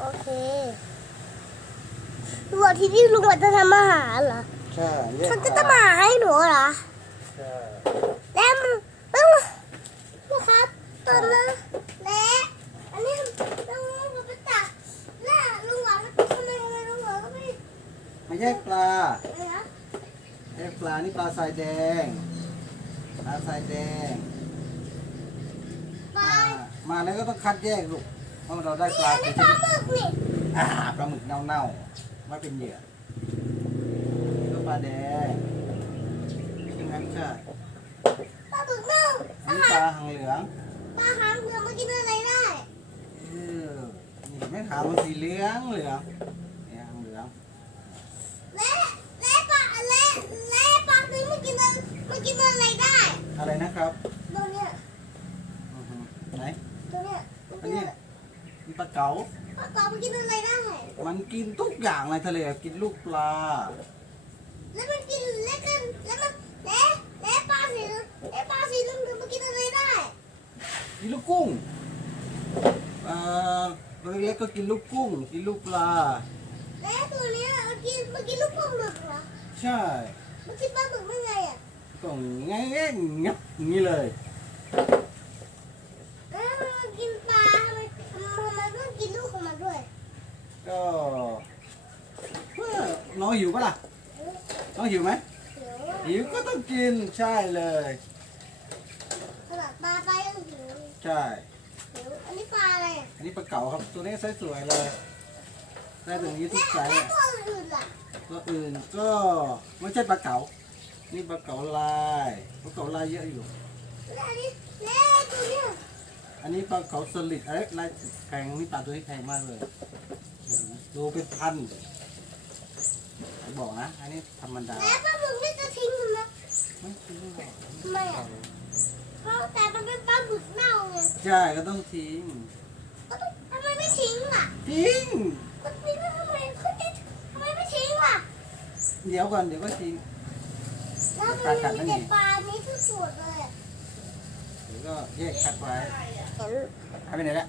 โอเคลุงบอกที่นี่ลุงบอกจะทำอาหารเหรอใช่แยกฉันจะทำอาหารให้หนูเหรอ ใช่แล้วมันต้องนะครับตอนนั้นและอันนี้ต้องลุงไปตักแล้วลุงหวังทำไมทำไมลุงหวังก็ไม่มาแยกปลาเนี่ยนะแยกปลา นี่ปลาทรายแดง ปลาทรายแดงไปอ่ามาแล้วก็ต้องคัดแยกลูก เพราะเราได้ปลานี่กี่ปชลานิดหมึกนี่อ่าปลาหมึกเน่าๆไม่เป็นเหยื่อก็ปลาแดงอย่างนั้นใช่ปลาหมึกเน่าอันนี้ปลาหางเหลืองปลาหางเรือมากินอะไรได้เออนี่ไม่ขาวมันสีเหลืองเหลืองเนี่ยหางเหลืองและและปลาและและปลาตัวนี้มากินอะไรมากินอะไรได้ อะไรนะครับตัวเนี้ยอือฮึไหนตัวเนี้ยอันนี้มี ปลาเก๋าปลาเก๋ามากินอะไรได้ มันกินทุกอย่างในทะเลกินลูกปลา แล้วมันกินแล้วกันแล้วมันและและปลาสีและปลาสีเหลืองๆมากินอะไรได้ กินลูกกุ้งเอ่อตัวเล็กๆก็กินลูกกุ้ง กินลูกปลา และตัวเนี้ยมันกินมันกินลูกปลาหมึกเหรอ ใช่ มันกินปลาหมึกได้ไงอะ ก็ไงเงี้ยงับอย่างนี้เลย แล้วมันกินปลาทำไมทำไมต้อง กินลูกของมันด้วยก็เอ้อน้องหิวปะล่ะ น้องหิวไหมเดี๋ยวว่าหิวก็ต้องกินใช่เลยขนาดปลาไปยังหิวใช่ หิวอันนี้ปลาอะไรอะอันนี้ปลาเก๋าครับตัวนี้ไซส์สวยเลย ได้ตัวนี้ทุกไซและส์ตัวอื่นล่ะตัวอื่นก็ไม่ใช่ปลาเก๋านี่ปลาเก๋าลายปลาเก๋าลายเยอะอยู่และอันนี้และตัวเนี้ย อันนี้ปลาเขาสลิดอะไรลายแข็งนี่ปลาตัวนี้แข็งมากเลยดูเป็นพันบอกนะ อันนี้ธรรมดาและปลาหมึกไม่จะทิ้งมันนะไม่ทิ้งหรอกทำไมอะเพราะแต่มันเป็นปลาหมึกเน่าไงใช่ก็ต้องทิ้งก็ต้องทำไมไม่ทิ้งล่ะทิ้งก็ทิ้งแล้วทำไมเขาจะทำไมไม่ทิ้งล่ะเดี๋ยวก่อนเดี๋ยวก็ทิ้งแล้วมันมีแต่ปลานี้ทุกส่วนเลย อะเดี๋ยวก็แยกคัดไว้เห็นหายไปไหนละ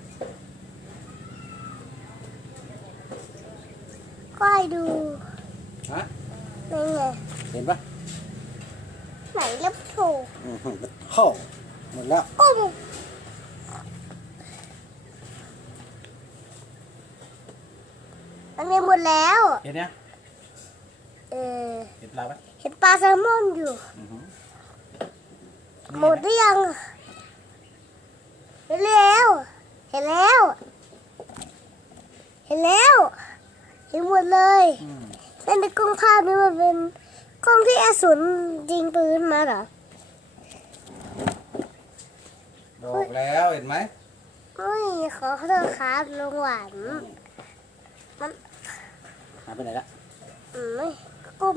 ก้อยดูฮะนี่ไงเห็นปะไหนเล็บถูกอื้อหือเข้าหมดแล้วกุ้งมันมีหมดแล้ว เห็นเนี่ยเออเห็นปลาปะเห็นปลาแซลมอนอยู่อือหือหมดหรือยัง เห็นแล้วเห็นแล้ว เห็นแล้ว เห็นหมดเลยอืมนั่นในกล้องภาพนี้มันเป็นกล้องที่อสูรยิงปืนมาเหรอบอกแล้วเห็นไหมไม่ขอโทษครับลุงหวานมันหายไปไหนละอืมไม่ก้ม